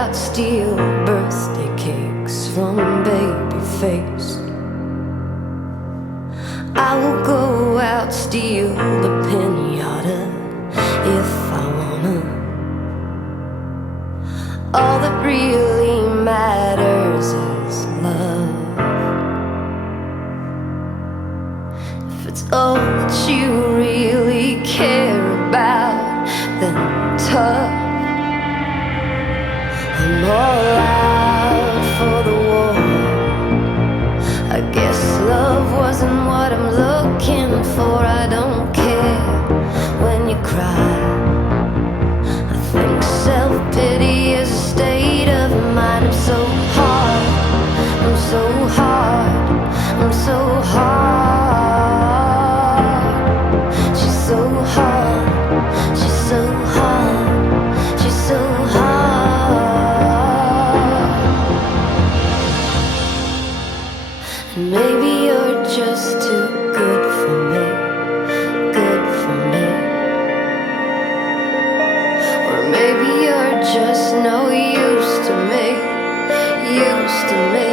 out, steal birthday cakes from Babyface. I will go out, steal the pinata if I wanna. All that really matters is love. If it's all that you really care about, then tough. I'm all out for the war. I guess love wasn't what I'm looking for. I don't care when you cry. I think self-pity is a state of mind. I'm so hard, I'm so hard, I'm so hard. She's so hard, she's so hard, she's so hard. And maybe you're just too good for me, good for me. Or maybe you're just no use to me, used to me.